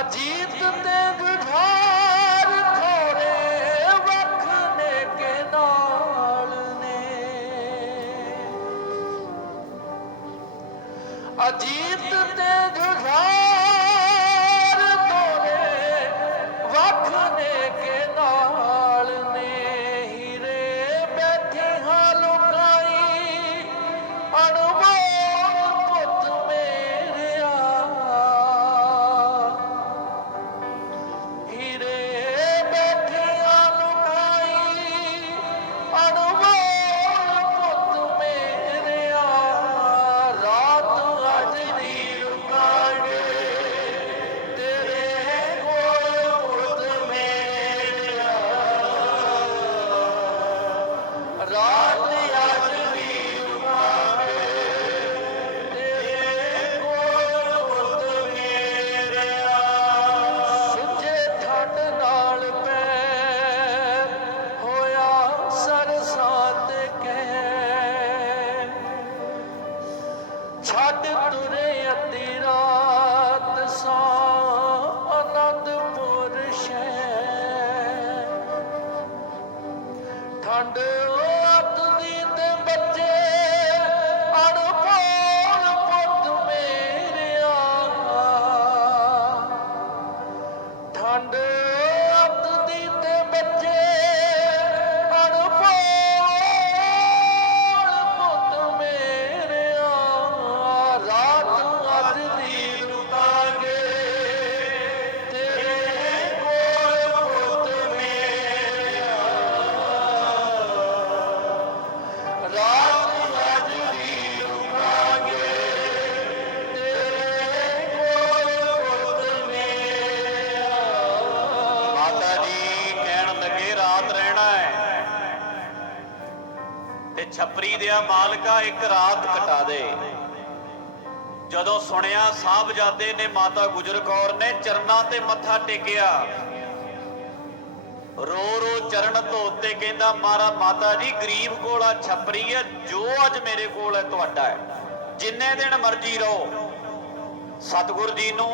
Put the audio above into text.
ਅਜੀਤ ਤੇ ਜੁਝਾਰ ਥੋੜੇ ਵੱਖ ਨੇ ਕੇ ਨਾਲ ਨੇ। ਅਜੀਤ ਤੇ ਜੁਝਾਰ ਛੱਡ ਤੁਰੇ ਅੱਧੀ ਰਾਤ ਸਾ ਅਨੰਦਪੁਰ ਸ਼ਹਿਰ। ਠੰਡ ਛਪਰੀ ਦਿਆ ਮਾਲਕਾ ਇੱਕ ਰਾਤ ਕਟਾ ਦੇ। ਜਦੋਂ ਸੁਣਿਆ ਸਾਹਿਬਜ਼ਾਦੇ ਨੇ ਮਾਤਾ ਗੁਜਰ ਕੌਰ ਨੇ ਚਰਨਾਂ ਤੇ ਮੱਥਾ ਟੇਕਿਆ। ਰੋ ਰੋ ਚਰਨ ਧੋਤੇ ਕਹਿੰਦਾ ਮਾਰਾ ਮਾਤਾ ਜੀ, ਗਰੀਬ ਕੋਲ ਆ ਛਪਰੀ ਹੈ ਜੋ ਅੱਜ ਮੇਰੇ ਕੋਲ ਹੈ ਤੁਹਾਡਾ ਹੈ। ਜਿੰਨੇ ਦਿਨ ਮਰਜ਼ੀ ਰਹੋ। ਸਤਿਗੁਰ ਜੀ ਨੂੰ